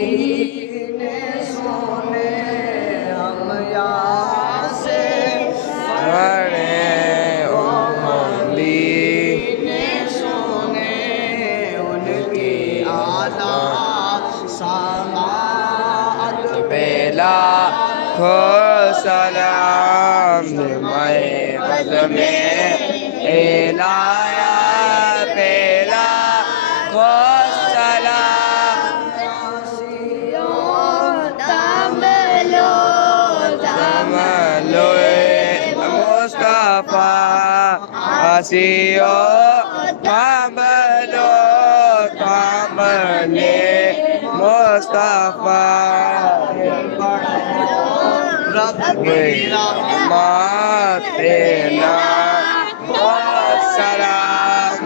मदीने सोने हम यहाँ से पढ़े ओ मदीने सोने उनकी आला समाअत बेला खो सलाम मैं बद में इलाया बेला खो सलाम तमलो मुस्तफा आसियो तमलो तमले मुस्तफा रब की रहमत तेरा सलाम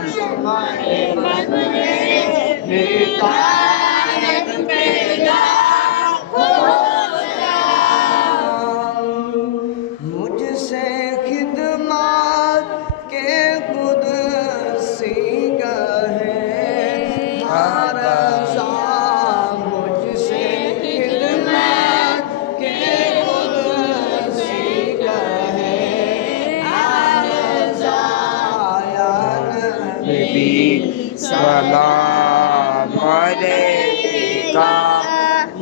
मुझसे खिदमत के कुदसी कहे रज़ा मुझसे खिदमत के कुदसी कहे रज़ा या नबी सलाम अलैका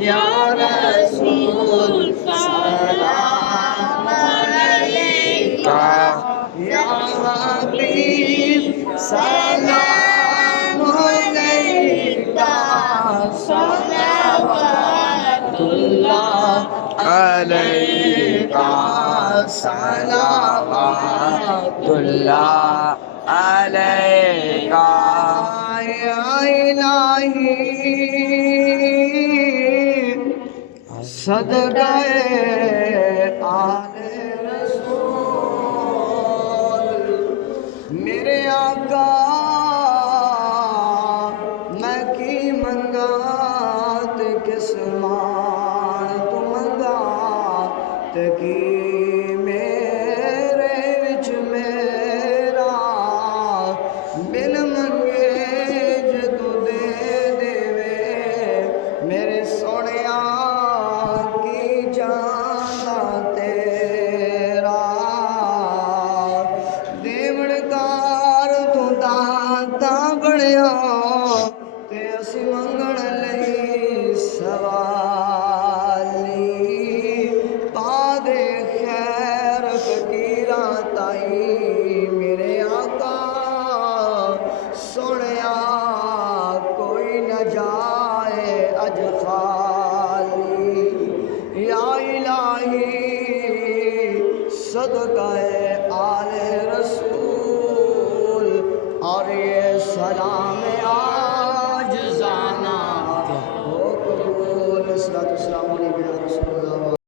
या रसूल सलाम अलैका या हबीब सलाम अलैका सलावतुल्लाह अलैका सलावतुल्लाह अलैका या इलाही सदक़े आले रसूल मेरे आका मैं की मंगात किस मान तू मंगात की मेरे विच मेरा बिन मंगे जे तू दे देवे मेरे सोनिया की जाना तेरा देवड़कार तू दाता बणिया ते असी मंगण लई सवाली पा दे खैर फकीरा ताई मेरे आका सोनिया कोई न जाए अज खाली या इलाही सदक़े आले रसूल और ये सलाम आज जाना हो कबूल सलाम